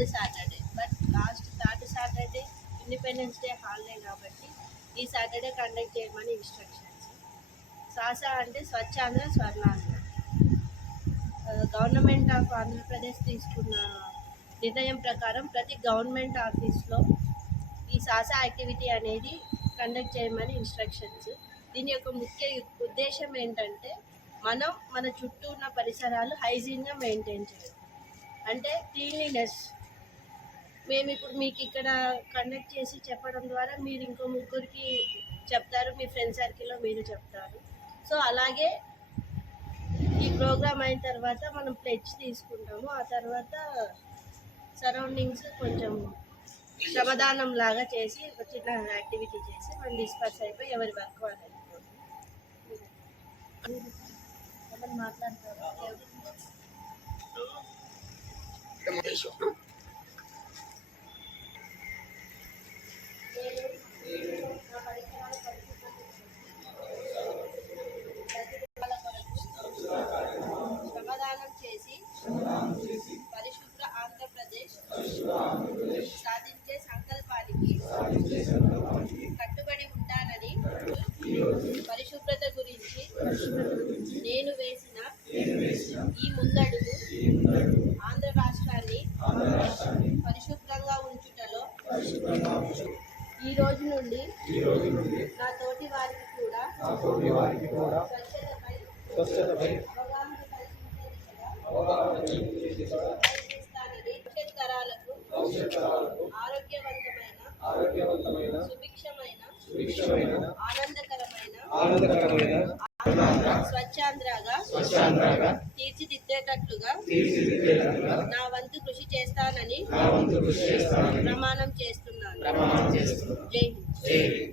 Third Saturday, but last third Saturday independence day holiday కాబట్టి ఈ Saturday conduct చేయమని instructions. సాసా అంటే స్వచ్ఛాంధ్ర స్వర్ణాంధ్ర. గవర్నమెంట్ ఆఫ్ ఆంధ్రప్రదేశ్ తీసుకున్న నిర్ణయం ప్రకారం ప్రతి గవర్నమెంట్ ఆఫీస్లో ఈ సాసా యాక్టివిటీ అనేది కండక్ట్ చేయమని ఇన్స్ట్రక్షన్స్. దీని యొక్క ముఖ్య ఉద్దేశం ఏంటంటే మనం మన చుట్టూ ఉన్న పరిసరాలు హైజీన్గా మెయింటైన్ చేయడం, అంటే క్లీన్లీనెస్. మేము ఇప్పుడు మీకు ఇక్కడ కండక్ట్ చేసి చెప్పడం ద్వారా మీరు ఇంకో ముగ్గురికి చెప్తారు, మీ ఫ్రెండ్ సర్కిల్లో మీరు చెప్తారు. సో అలాగే ఈ ప్రోగ్రామ్ అయిన తర్వాత మనం ప్లెడ్జ్ తీసుకుంటాము. ఆ తర్వాత సరౌండింగ్స్ కొంచెం శ్రమదానం లాగా చేసి ఒక చిన్న యాక్టివిటీ చేసి మనం డిస్పర్స్ అయిపోయి ఎవరి వర్క్ వాళ్ళు మాట్లాడతారు. శ్రమదానం చేసి పరిశుభ్ర ఆంధ్రప్రదేశ్ సాధించే సంకల్పానికి కట్టుబడి ఉంటానని పరిశుభ్రత గురించి నేను వేసిన ఈ ముందడుగు ఆంధ్ర రాష్ట్రాన్ని పరిశుభ్రంగా ఉంచుటలో ఈ రోజు నుండి నా తోటి వారికి కూడా స్వచ్ఛతపై అవగాహన కల్పించేస్తానని భవిష్యత్ తరాలకు ఆరోగ్యవంతమైన సుభిక్షమైన ఆనందకరమైన స్వచ్ఛాంధ్రగా తీర్చిదిద్దేటట్లుగా నా వంతు కృషి చేస్తానని ప్రమాణం చేస్తున్నాను. జై హింద్.